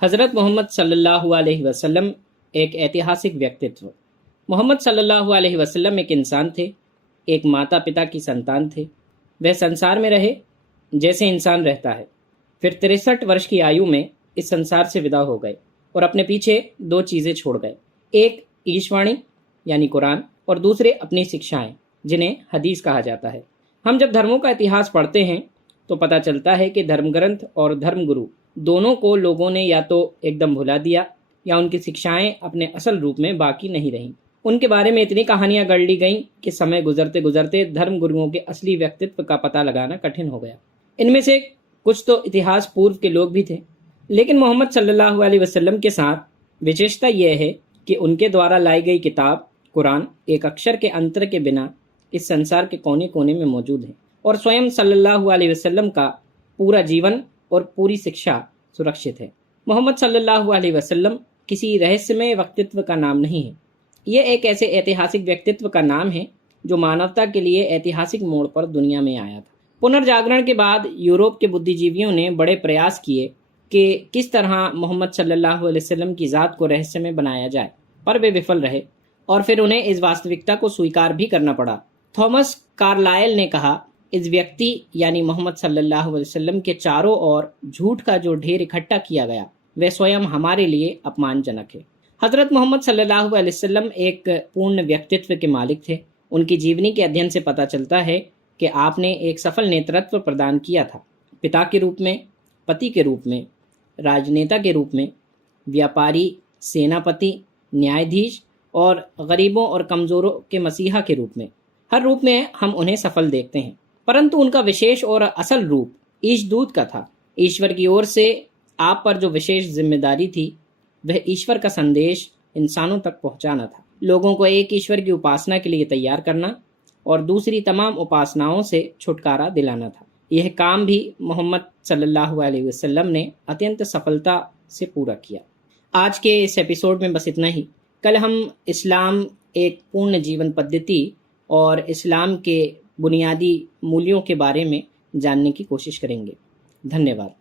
हज़रत मोहम्मद सल्लल्लाहु अलैहि वसल्लम एक ऐतिहासिक व्यक्तित्व। मोहम्मद सल्लल्लाहु अलैहि वसल्लम एक इंसान थे, एक माता पिता की संतान थे। वह संसार में रहे जैसे इंसान रहता है, फिर 63 वर्ष की आयु में इस संसार से विदा हो गए और अपने पीछे दो चीज़ें छोड़ गए, एक ईशवाणी यानी कुरान और दूसरे अपनी शिक्षाएं जिन्हें हदीस कहा जाता है। हम जब धर्मों का इतिहास पढ़ते हैं तो पता चलता है कि धर्म ग्रंथ और धर्मगुरु दोनों को लोगों ने या तो एकदम भुला दिया या उनकी शिक्षाएं अपने असल रूप में बाकी नहीं रहीं। उनके बारे में इतनी कहानियां गढ़ ली गईं कि समय गुजरते गुजरते धर्म गुरुओं के असली व्यक्तित्व का पता लगाना कठिन हो गया। इनमें से कुछ तो इतिहास पूर्व के लोग भी थे, लेकिन मोहम्मद सल्लल्लाहु अलैहि वसल्लम के साथ विशेषता यह है कि उनके द्वारा लाई गई किताब कुरान एक अक्षर के अंतर के बिना इस संसार के कोने कोने में मौजूद है और स्वयं सल्लल्लाहु अलैहि वसल्लम का पूरा जीवन और पूरी शिक्षा सुरक्षित है। मोहम्मद सल्लल्लाहु अलैहि वसल्लम किसी रहस्यमय व्यक्तित्व का नाम नहीं है, यह एक ऐसे ऐतिहासिक व्यक्तित्व का नाम है जो मानवता के लिए ऐतिहासिक मोड़ पर दुनिया में आया था। पुनर्जागरण के बाद यूरोप के बुद्धिजीवियों ने बड़े प्रयास किए कि किस तरह मोहम्मद सल्लल्लाहु अलैहि वसल्लम की ज़ात को रहस्यमय बनाया जाए, पर वे विफल रहे और फिर उन्हें इस वास्तविकता को स्वीकार भी करना पड़ा। थॉमस कार्लाइल ने कहा, इस व्यक्ति यानी मोहम्मद सल्लल्लाहु अलैहि वसल्लम के चारों ओर झूठ का जो ढेर इकट्ठा किया गया वह स्वयं हमारे लिए अपमानजनक है। हजरत मोहम्मद सल्लल्लाहु अलैहि वसल्लम एक पूर्ण व्यक्तित्व के मालिक थे। उनकी जीवनी के अध्ययन से पता चलता है कि आपने एक सफल नेतृत्व प्रदान किया था, पिता के रूप में, पति के रूप में, राजनेता के रूप में, व्यापारी, सेनापति, न्यायाधीश और गरीबों और कमजोरों के मसीहा के रूप में। हर रूप में हम उन्हें सफल देखते हैं, परंतु उनका विशेष और असल रूप ईशदूत का था। ईश्वर की ओर से आप पर जो विशेष जिम्मेदारी थी वह ईश्वर का संदेश इंसानों तक पहुंचाना था, लोगों को एक ईश्वर की उपासना के लिए तैयार करना और दूसरी तमाम उपासनाओं से छुटकारा दिलाना था। यह काम भी मोहम्मद सल्लल्लाहु अलैहि वसल्लम ने अत्यंत सफलता से पूरा किया। आज के इस एपिसोड में बस इतना ही। कल हम इस्लाम एक पूर्ण जीवन पद्धति और इस्लाम के बुनियादी मूल्यों के बारे में जानने की कोशिश करेंगे। धन्यवाद।